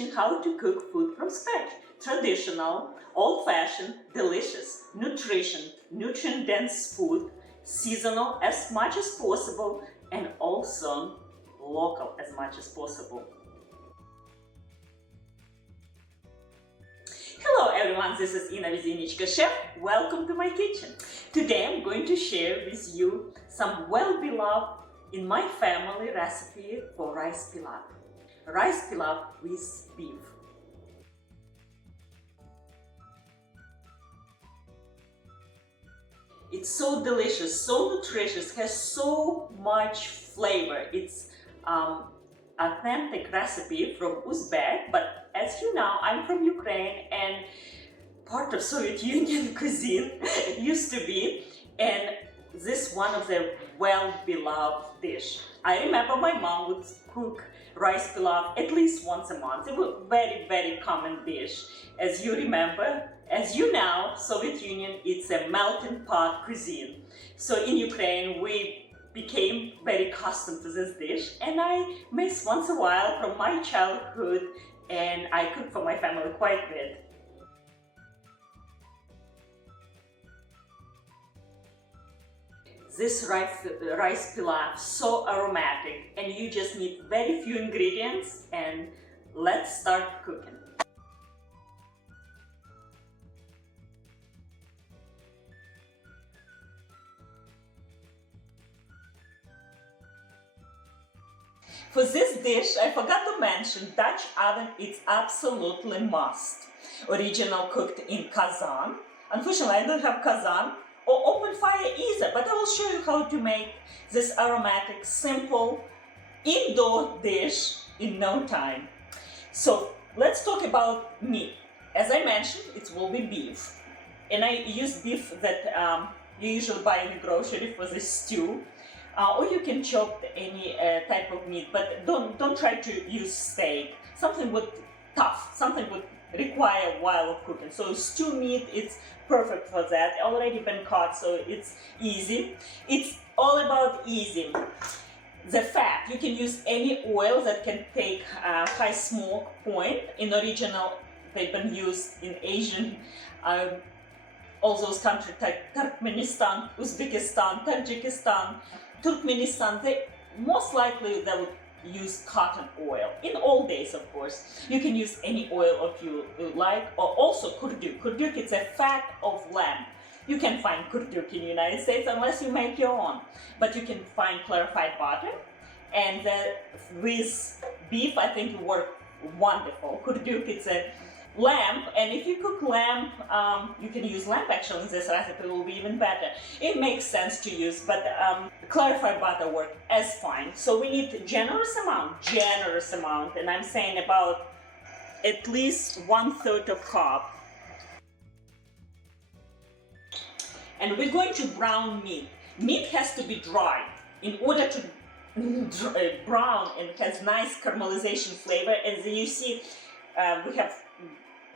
teaching how to cook food from scratch. Traditional, old-fashioned, delicious, nutrient-dense food, seasonal as much as possible, and also local as much as possible. Hello everyone, this is Inna with Innichka Chef. Welcome to my kitchen. Today I'm going to share with you some well-beloved in my family recipe for rice pilaf. Rice pilaf with beef. It's so delicious, so nutritious, has so much flavor. It's authentic recipe from Uzbek, but as you know, I'm from Ukraine and part of Soviet Union cuisine used to be, and this one of the well-beloved dish. I remember my mom would cook rice pilaf at least once a month. It was a very, very common dish. As you remember, as you know, Soviet Union, it's a melting pot cuisine. So in Ukraine, we became very accustomed to this dish, and I miss once a while from my childhood, and I cook for my family quite a bit. This rice pilaf, so aromatic, and you just need very few ingredients, and let's start cooking. For this dish, I forgot to mention, Dutch oven is absolutely must. Original cooked in Kazan. Unfortunately, I don't have Kazan or open fire either, but I will show you how to make this aromatic, simple, indoor dish in no time. So let's talk about meat. As I mentioned, it will be beef. And I use beef that you usually buy in the grocery for the stew. Or you can chop any type of meat, but don't try to use steak. Something would tough, something would require a while of cooking. So stew meat, it's perfect for that. Already been cut, so it's easy. It's all about easy. The fat, you can use any oil that can take high smoke point. In original, they've been used in Asian, all those countries like Turkmenistan, Uzbekistan, Tajikistan, Turkmenistan, most likely they would use cotton oil. In old days, of course. You can use any oil if you like, or also kurduk. Kurduk is a fat of lamb. You can find kurduk in the United States unless you make your own. But you can find clarified butter. And with beef, I think it works wonderful. Kurduk, it's a lamb, and if you cook lamb, you can use lamb actually in this recipe, it will be even better. It makes sense to use, but clarified butter works as fine. So we need generous amount, and I'm saying about at least 1/3 of cup. And we're going to brown meat. Meat has to be dry in order to brown, and it has nice caramelization flavor. As you see, we have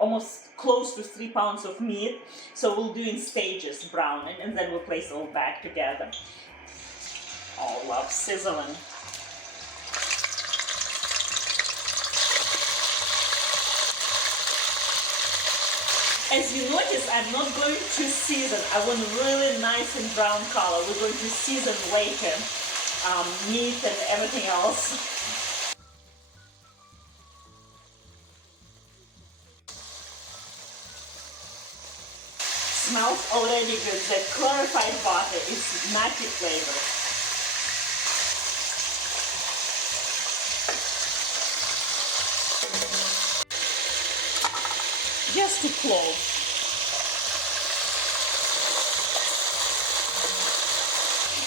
almost close to 3 pounds of meat, so we'll do in stages browning, and then we'll place it all back together. Oh, love sizzling. As you notice, I'm not going to season. I want really nice and brown color. We're going to season later, meat and everything else. Smells already good. The clarified butter is nutty flavor. Just to clove.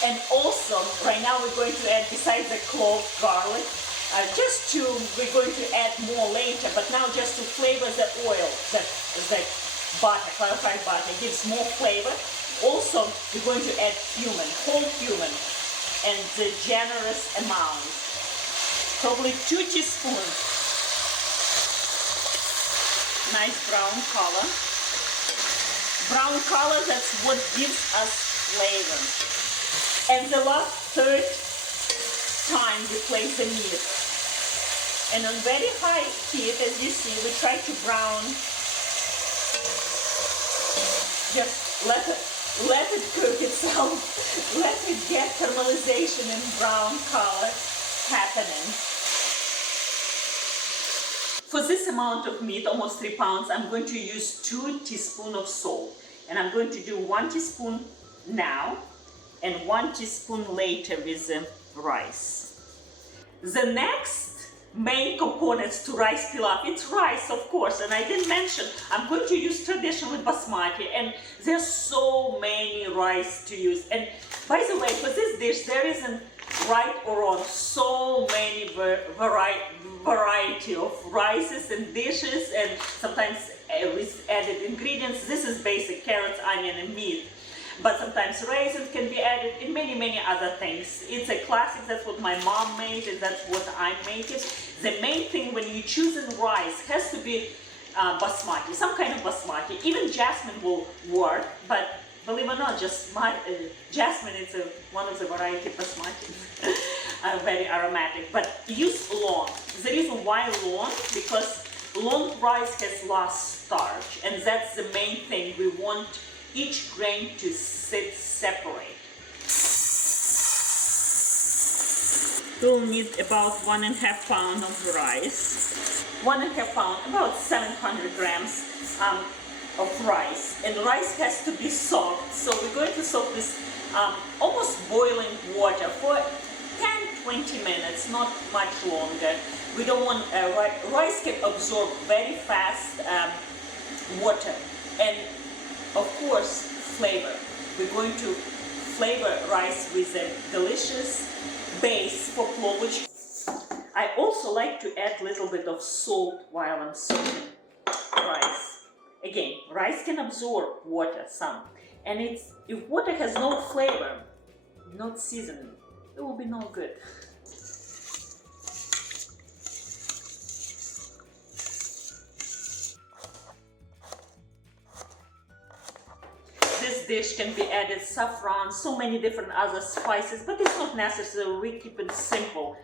And also, right now we're going to add, besides the clove, garlic. We're going to add more later, but now just to flavor the oil, the butter, clarified butter, gives more flavor. Also, we're going to add cumin, whole cumin, and the generous amount, probably 2 teaspoons. Nice brown color. Brown color, that's what gives us flavor. And the last third time we place the meat. And on very high heat, as you see, we try to brown. Just let it cook itself. Let it get caramelization and brown color happening. For this amount of meat, almost 3 pounds, I'm going to use 2 teaspoons of salt. And I'm going to do 1 teaspoon now and 1 teaspoon later with the rice. The next main components to rice pilaf, it's rice, of course, and I didn't mention, I'm going to use traditional basmati, and there's so many rice to use. And by the way, for this dish, there isn't right or wrong, so many variety of rices and dishes, and sometimes with added ingredients. This is basic: carrots, onion, and meat. But sometimes raisins can be added in many other things. It's a classic. That's what my mom made, and that's what I'm making. The main thing when you choose rice has to be basmati, some kind of basmati. Even jasmine will work, but believe it or not, jasmine is one of the variety of basmati. Very aromatic, but use long. The reason why long, because long rice has less starch, and that's the main thing. We want each grain to sit separate. We'll need about 1.5 pounds of rice. 1.5 pounds, about 700 grams of rice. And rice has to be soaked, so we're going to soak this almost boiling water for 10-20 minutes, not much longer. We don't want rice can absorb very fast water, and of course flavor. We're going to flavor rice with a delicious base for plov. I also like to add a little bit of salt while I'm soaking rice. Again, rice can absorb water some, and if water has no flavor, not seasoning, it will be no good. This dish can be added saffron, so many different other spices, but it's not necessary. We keep it simple.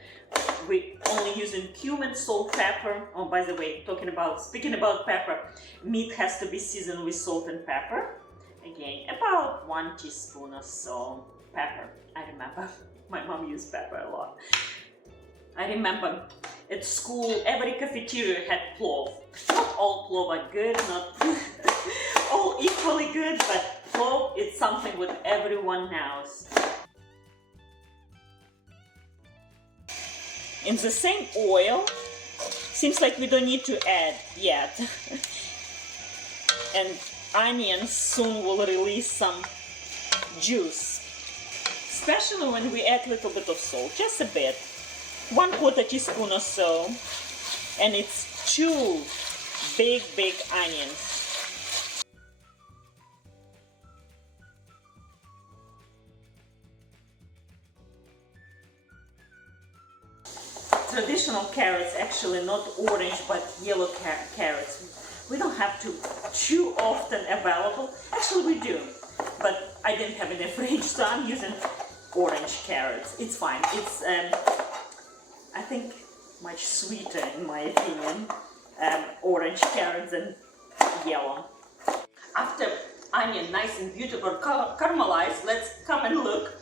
We only using cumin, salt, pepper. Oh, by the way, speaking about pepper, meat has to be seasoned with salt and pepper. Again, about 1 teaspoon or so pepper. I remember my mom used pepper a lot. I remember at school, every cafeteria had plov. Not all plov are good, not all equally good, but plov is something what everyone knows. In the same oil, seems like we don't need to add yet. And onions soon will release some juice. Especially when we add a little bit of salt, just a bit. 1/4 teaspoon or so. And it's 2 big onions. Traditional carrots, actually not orange but yellow carrots. We don't have to too often available. Actually we do, but I didn't have enough range, so I'm using orange carrots. It's fine. It's I think much sweeter in my opinion, orange carrots than yellow. After onion nice and beautiful caramelized, let's come and look.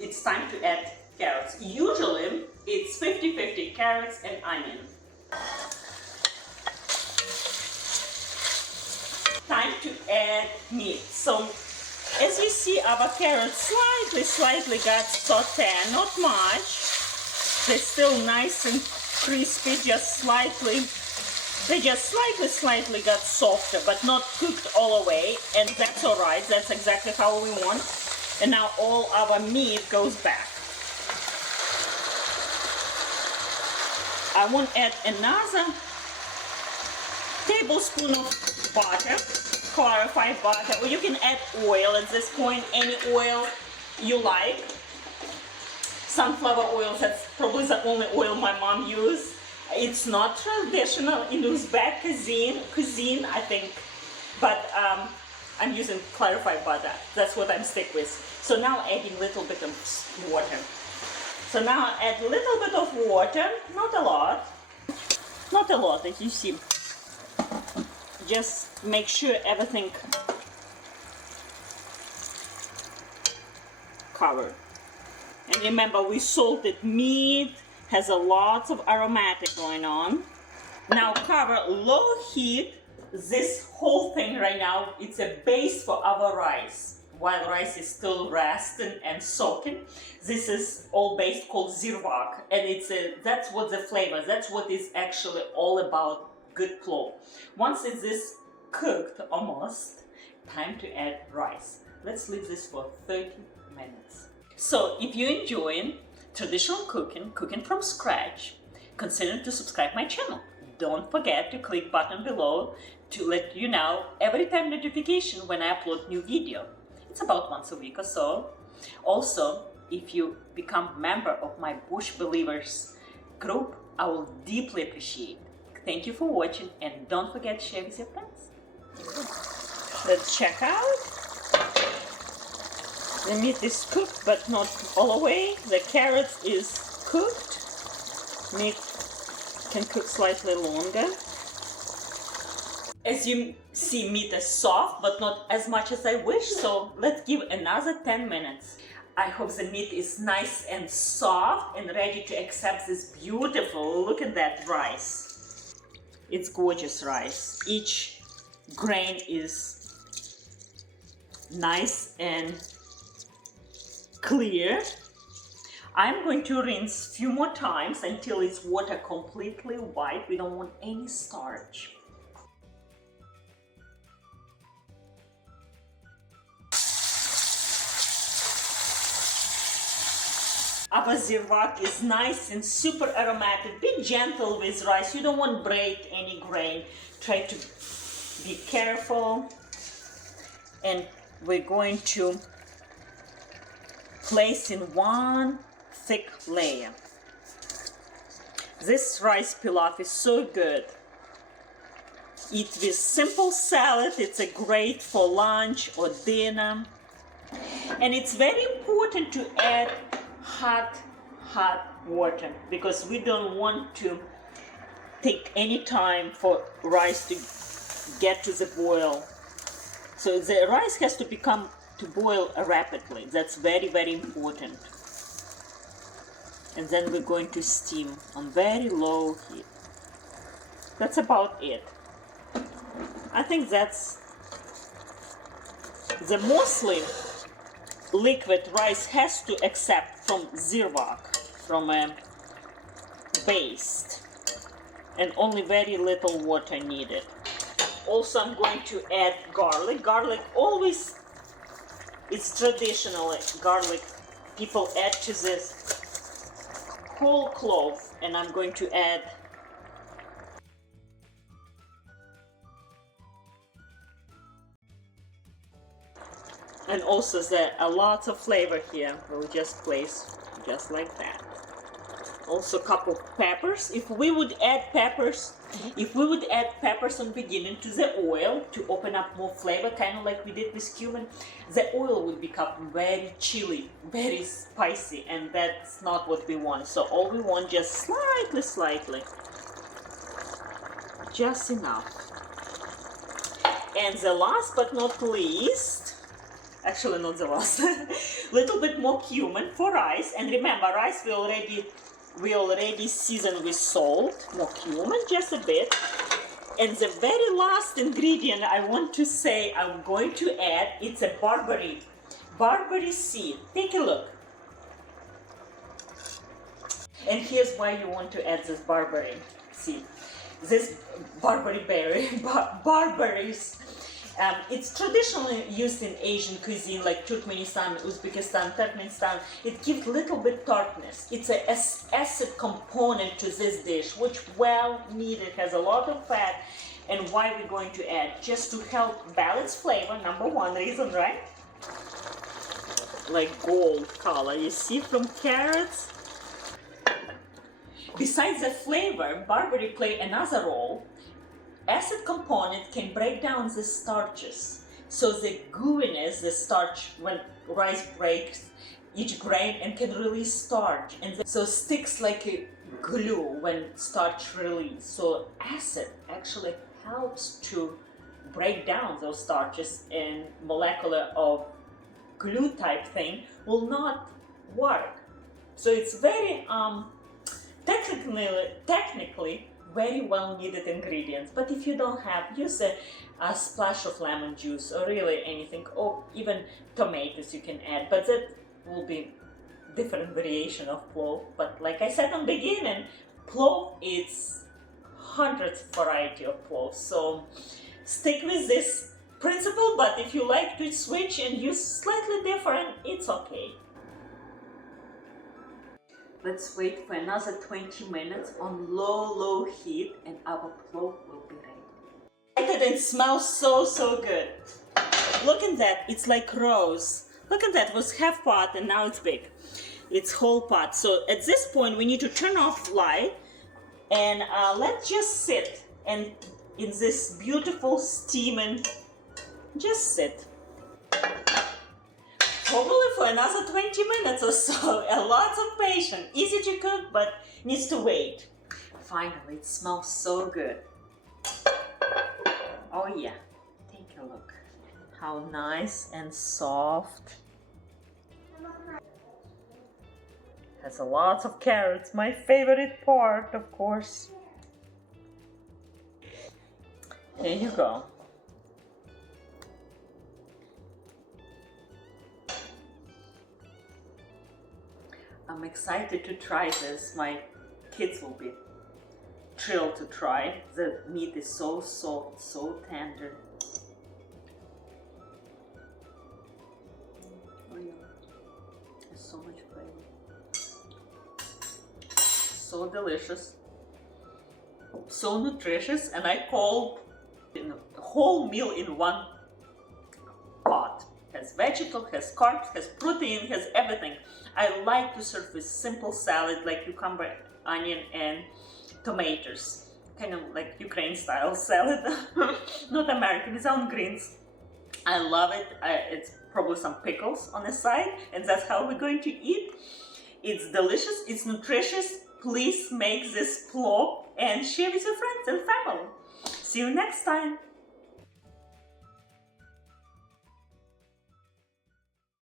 It's time to add carrots. Usually it's 50-50 carrots and onion. Time to add meat. So as you see, our carrots slightly got sautéed, not much. They're still nice and crispy, just slightly. They just slightly got softer, but not cooked all the way, and that's all right. That's exactly how we want. And now all our meat goes back. I want to add another tablespoon of butter, clarified butter, or you can add oil at this point, any oil you like. Sunflower oil, that's probably the only oil my mom used. It's not traditional in Uzbek cuisine, I think, but I'm using clarified butter. That's what I'm stick with. So now adding a little bit of water. So now I add a little bit of water, not a lot. Not a lot, as you see. Just make sure everything covered. And remember, we salted meat, has a lot of aromatic going on. Now cover low heat. This whole thing right now, it's a base for our rice. While rice is still resting and soaking, this is all base called zirvak, and that's what the flavor, that's what is actually all about good plov. Once it is cooked almost, time to add rice. Let's leave this for 30 minutes. So if you're enjoying traditional cooking from scratch, consider to subscribe my channel. Don't forget to click button below to let you know every time notification when I upload new video. It's about once a week or so. Also, if you become member of my Bush Believers group, I will deeply appreciate. Thank you for watching, and don't forget to share with your friends. Let's check out. The meat is cooked, but not all the way. The carrots is cooked. Meat can cook slightly longer. As you see, meat is soft, but not as much as I wish, so let's give another 10 minutes. I hope the meat is nice and soft and ready to accept this beautiful, look at that rice. It's gorgeous rice. Each grain is nice and clear. I'm going to rinse a few more times until it's water completely white. We don't want any starch. Our zirvak is nice and super aromatic. Be gentle with rice. You don't want to break any grain. Try to be careful. And we're going to place in one thick layer. This rice pilaf is so good. Eat with simple salad. It's a great for lunch or dinner. And it's very important to add hot water, because we don't want to take any time for rice to get to the boil. So the rice has to boil rapidly. That's very, very important. And then we're going to steam on very low heat. That's about it. I think that's the mostly liquid rice has to accept from zirvak, from a paste, and only very little water needed. Also, I'm going to add garlic. Garlic always, it's traditional garlic. People add to this whole clove, and I'm going to add and also there are lots of flavor here. We'll just place just like that. Also a couple of peppers. If we would add peppers on the beginning to the oil to open up more flavor, kind of like we did with cumin, the oil would become very chili, very spicy, and that's not what we want. So all we want, just slightly, just enough. And the last but not least, actually not the last, little bit more cumin for rice. And remember, rice we already seasoned with salt, more cumin, just a bit. And the very last ingredient I want to say I'm going to add, it's a barberry seed. Take a look. And here's why you want to add this barberry seed. This barberries. It's traditionally used in Asian cuisine like Turkmenistan, Uzbekistan, Turkmenistan. It gives little bit tartness. It's an acid component to this dish, which well needed, has a lot of fat. And why we're going to add? Just to help balance flavor, number one reason, right? Like gold color, you see from carrots? Besides the flavor, barberry play another role. Acid component can break down the starches. So the gooiness, the starch, when rice breaks, each grain and can release starch, and so sticks like a glue when starch release. So acid actually helps to break down those starches, and molecular of glue type thing will not work. So it's very technically very well needed ingredients. But if you don't have, use a splash of lemon juice or really anything, or even tomatoes you can add, but that will be different variation of plov. But like I said in the beginning, plov is hundreds variety of plov, so stick with this principle. But if you like to switch and use slightly different, it's okay. Let's wait for another 20 minutes on low heat and our plov will be ready. It smells so good. Look at that, it's like rose. Look at that, it was half pot and now it's big. It's whole pot. So at this point we need to turn off light and let's just sit and in this beautiful steaming, just sit. Probably for another 20 minutes or so. A lot of patience. Easy to cook, but needs to wait. Finally, it smells so good. Oh yeah, take a look. How nice and soft. Has a lot of carrots, my favorite part, of course. Here you go. I'm excited to try this. My kids will be thrilled to try. The meat is so soft, so tender. Oh yeah, there's so much flavor. So delicious, so nutritious, and I call the whole meal in one pot. Has vegetable, has carbs, has protein, has everything. I like to serve with simple salad like cucumber, onion, and tomatoes. Kind of like Ukraine style salad, not American, without greens. I love it. It's probably some pickles on the side, and that's how we're going to eat. It's delicious, it's nutritious. Please make this plov and share with your friends and family. See you next time.